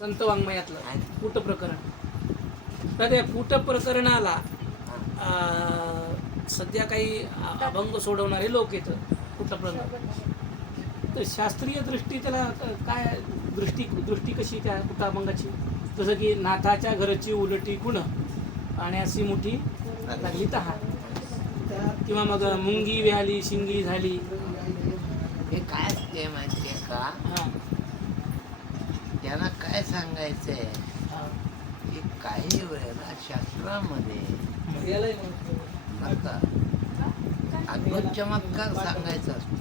संत वाङ्मयातलं put प्रकरण. तर त्या पुट प्रकरणाला सध्या काही अभंग सोडवणारे लोक येतं पुट प्रकरण. तर शास्त्रीय दृष्टी त्याला काय दृष्टी कशी त्या पुट अभंगाची? जसं की नाथाच्या घरची उलटी कुण आणि अशी मोठी लागली तहान, किंवा मग मुंगी व्याली शिंगी झाली. हे काय असते माहितीये का? हां त्यांना काय सांगायचंय की काही वेळेला शास्त्रामध्ये आता अद्भुत चमत्कार सांगायचा असतो,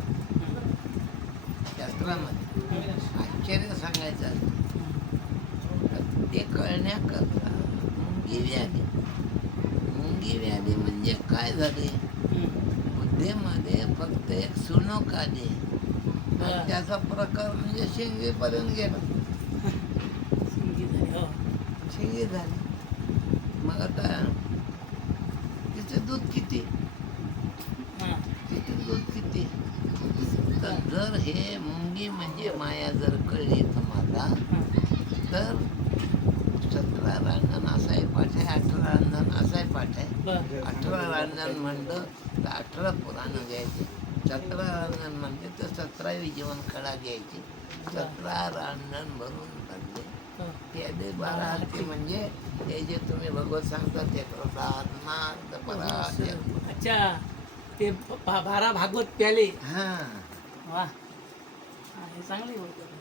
शास्त्रामध्ये आश्चर्य सांगायचं असतं. तर ते कळण्याकरता मुंगी व्याधी म्हणजे काय झाले, बुद्धीमध्ये फक्त एक सुणोक आली आणि त्याचा प्रकार म्हणजे शिंगेपर्यंत गेला. शिंगे झाली. मग आता तिचं दूध किती, तिथे दूध किती. तर जर हे मुंगी म्हणजे माया जर कळली तुम्हाला, तर 17 रांजण असाही पाठ आहे, 18 रांजण असाही पाठ आहे. 18 रांजण म्हणलं तर 18 पुराणं घ्यायचे, 17 रांजण म्हणले तर 17वी जीवनकळा घ्यायची. 17 रांजण भरून म्हणले त्याने 12 आरती, म्हणजे हे जे तुम्ही भगवत सांगता ते प्रसाद नाद परात. अच्छा, ते 12 भागवत प्याले. हां वा, हे चांगली गोष्ट.